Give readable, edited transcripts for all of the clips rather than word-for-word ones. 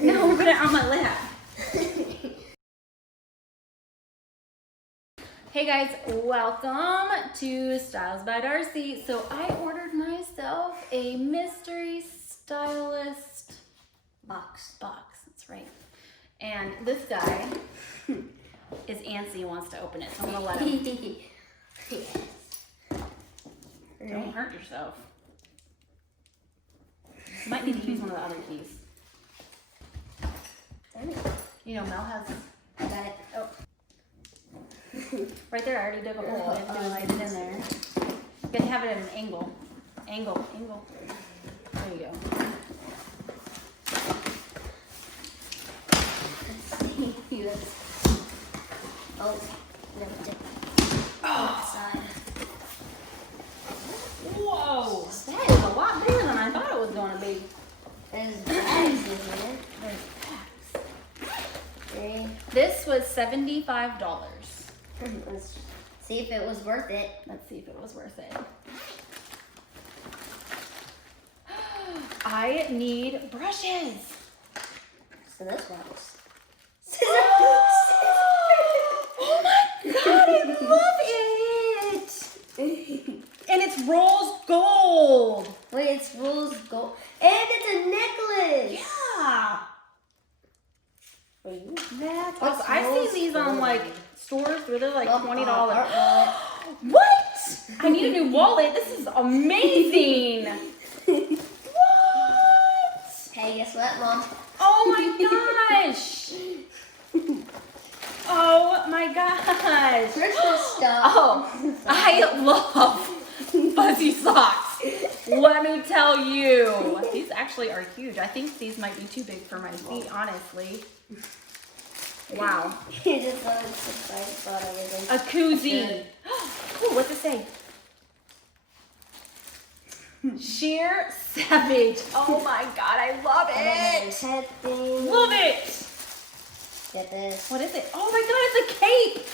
No, we're gonna on my lap. Hey guys, welcome to Styles by Darcy. So I ordered myself a mystery stylist box. That's right. And this guy is antsy, wants to open it, so I'm gonna let him. Don't hurt yourself. You might need to use one of the other keys. You know, Mel has. I got it. Oh. Right there, I already dug a hole. All you have to do is get it in there. You gotta have it at an angle. Angle. There you go. Oh, no, dip. Side. Whoa! That is a lot bigger than I thought it was going to be. There's bags in here. There's packs. Okay. This was $75. Let's see if it was worth it. Let's see if it was worth it. I need brushes. So this works. Oh my god, I love it! And it's rose gold. Wait, it's rose gold. And it's a necklace. Yeah. For you. That's What's awesome. I've seen these on gold? like stores where they're like $20. Wallet. What? I need a new wallet. This is amazing. What? Hey, guess what, Mom? Oh my gosh. Oh my gosh. Christmas stuff. Oh, I love fuzzy socks. Let me tell you. These actually are huge. I think these might be too big for my feet, honestly. Wow. You just want to surprise about everything. A koozie. Ooh, what's it say? Sheer Savage. Oh my god, I love it. Head thing. Love it. Get this. What is it? Oh my god, it's a cape.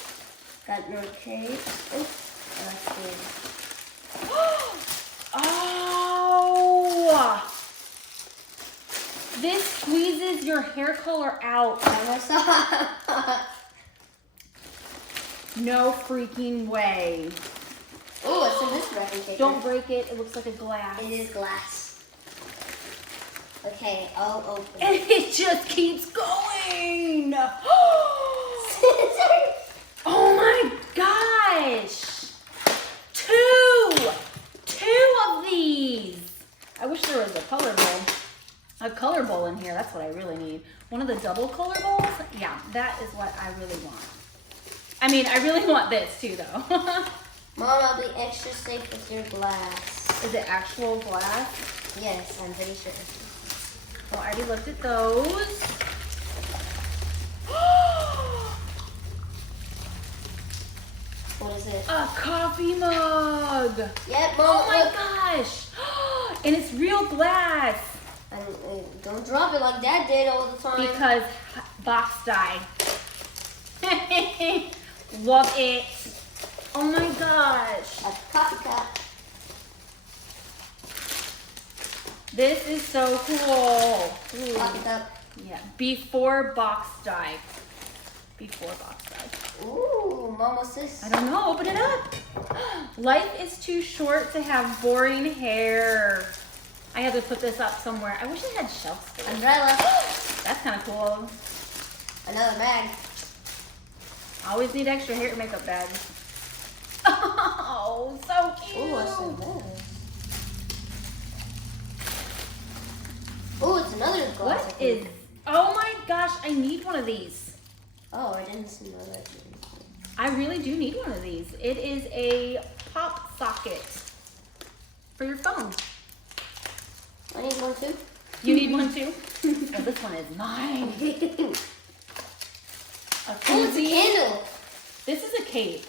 Got your cake. Oops. Let's see. Oh. This squeezes your hair color out. No freaking way. Oh, it's in this wrapping paper. Don't break it. It looks like a glass. It is glass. Okay, I'll open it. And it just keeps going. Oh my gosh. Two of these. I wish there was a color bowl. A color bowl in here. That's what I really need. One of the double color bowls. Yeah, that is what I really want. I mean, I really want this too, though. Mom, I'll be extra safe with your glass. Is it actual glass? Yes, I'm pretty sure. Well, I already looked at those. What is it? A coffee mug. Yep, Mom. Oh my look. gosh. And it's real glass. And don't drop it like Dad did all the time. Because box dye. Love it. Oh my gosh. A coffee cup. This is so cool. Ooh. Coffee cup. Yeah. Before box dye. Before box dye. Ooh, Mom, what's this? I don't know. Open it up. Life is too short to have boring hair. I have to put this up somewhere. I wish I had shelf space. Umbrella. That's kind of cool. Another bag. I always need extra hair makeup bags. Oh, so cute. Ooh, what's in this? Ooh, it's another glass. What is? Oh my gosh, I need one of these. Oh, I didn't know that. I really do need one of these. It is a pop socket for your phone. I need one too. You need one too? Oh, this one is mine. A Oh, it's a koozie. candle. This is a cape.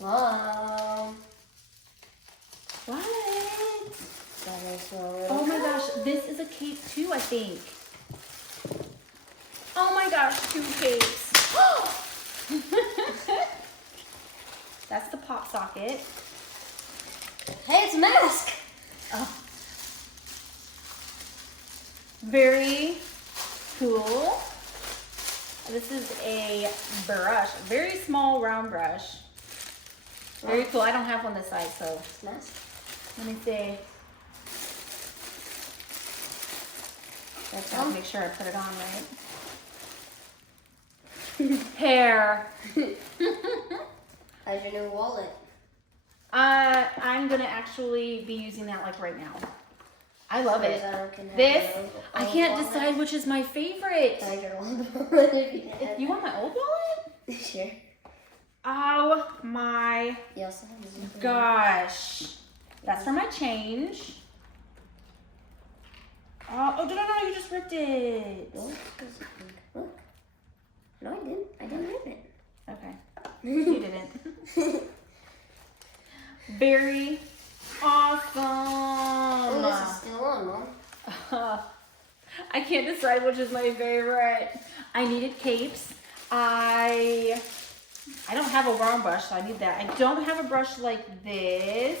Mom. What? That is so Oh my gosh, this is a cape too, I think. Oh my gosh, 2 capes. That's the pop socket. Hey, it's a mask. Oh. Very cool. This is a brush, very small round brush. Very cool. I don't have one this size, so It's nice. let me see. Let's have to make sure I put it on right. Hair. How's your new wallet? I'm gonna actually be using that like right now. I love it. This, I can't decide which is my favorite. You want my old wallet? Sure. Oh my gosh. That's for my change. Oh, no, you just ripped it. Look. No, I didn't. I didn't rip it. Okay. You didn't. Very awesome. Oh, this is still on, Mom. I can't decide which is my favorite. I needed capes. I don't have a round brush, so I need that. I don't have a brush like this.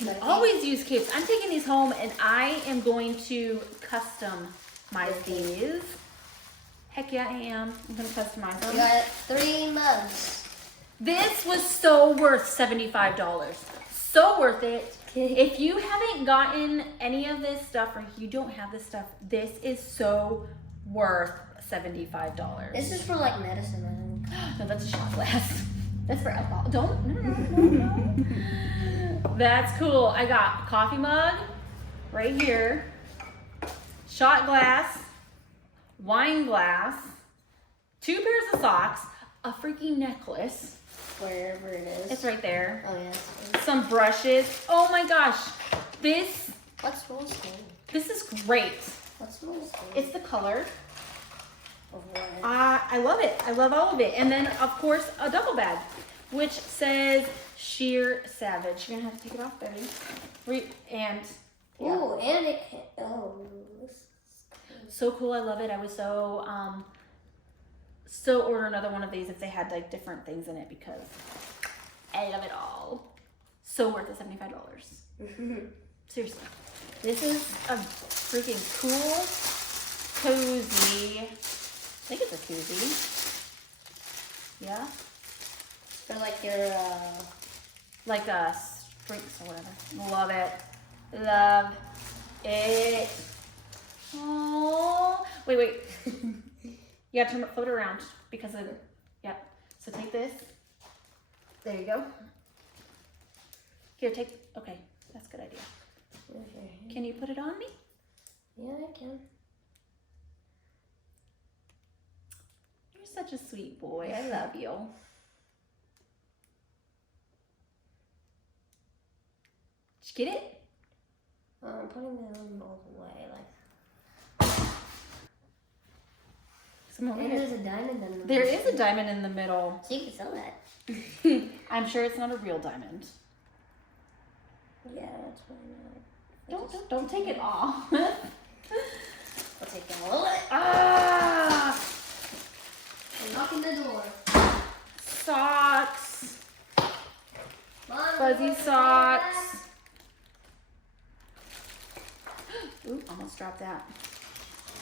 You can always use capes. I'm taking these home and I am going to customize these. Heck yeah, I am. I'm going to customize them. You got 3 mugs. This was so worth $75. So worth it. If you haven't gotten any of this stuff or you don't have this stuff, this is so worth $75. This is for like medicine, I think. No, that's a shot glass. That's for alcohol. Don't. No. That's cool. I got coffee mug right here, shot glass, wine glass, 2 pairs of socks, a freaking necklace. Wherever it is. It's right there. Oh, yeah. Some brushes. Oh my gosh. This What's rose gold? is great. What's rose gold? It's the color. Of what? I love it. I love all of it. And then, of course, a duffel bag, which says Sheer Savage. You're going to have to take it off, baby. And, yeah. Oh, and it can. Oh, this is cool. So cool. I love it. I was so order another one of these if they had like different things in it because I love it all. So worth the $75. Seriously. This is a freaking cool, cozy. I think it's a koozie. Yeah. For like your Like drinks or whatever. Love it. Love it. Oh. Wait. You gotta flip it around because of, yeah. So take this. There you go. Here, okay. That's a good idea. Okay. Can you put it on me? Yeah, I can. You're such a sweet boy. I love you. Did you get it? I'm putting it on all the way, like. And there's a diamond in the middle. There is a diamond in the middle. So you can sell that. I'm sure it's not a real diamond. Yeah, that's why not. Don't take it off. I'll take all of it. Ah! I'm knocking the door. Socks. Mom, Fuzzy socks. Ooh, almost dropped that.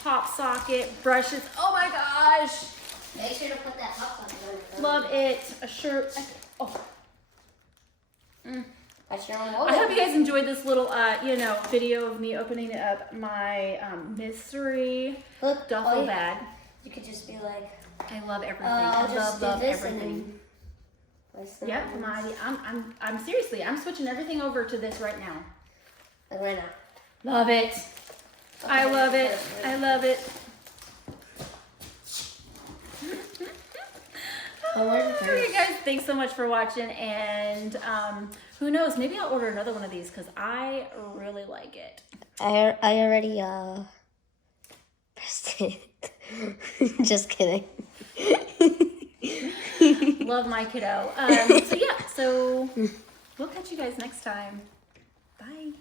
Pop socket, brushes. Oh my gosh. Make sure to put that pop socket on. Love it. A shirt. Oh. That's your own I hope you guys enjoyed this little, video of me opening up my mystery duffel bag. You could just be like, I love everything. I'll I just love do this everything. and Yep, I'm seriously, I'm switching everything over to this right now. Like right now. Love it. I love it. I love it. Alright guys, thanks so much for watching, and who knows, maybe I'll order another one of these because I really like it. I already pressed it. Just kidding. Love my kiddo. So we'll catch you guys next time. Bye.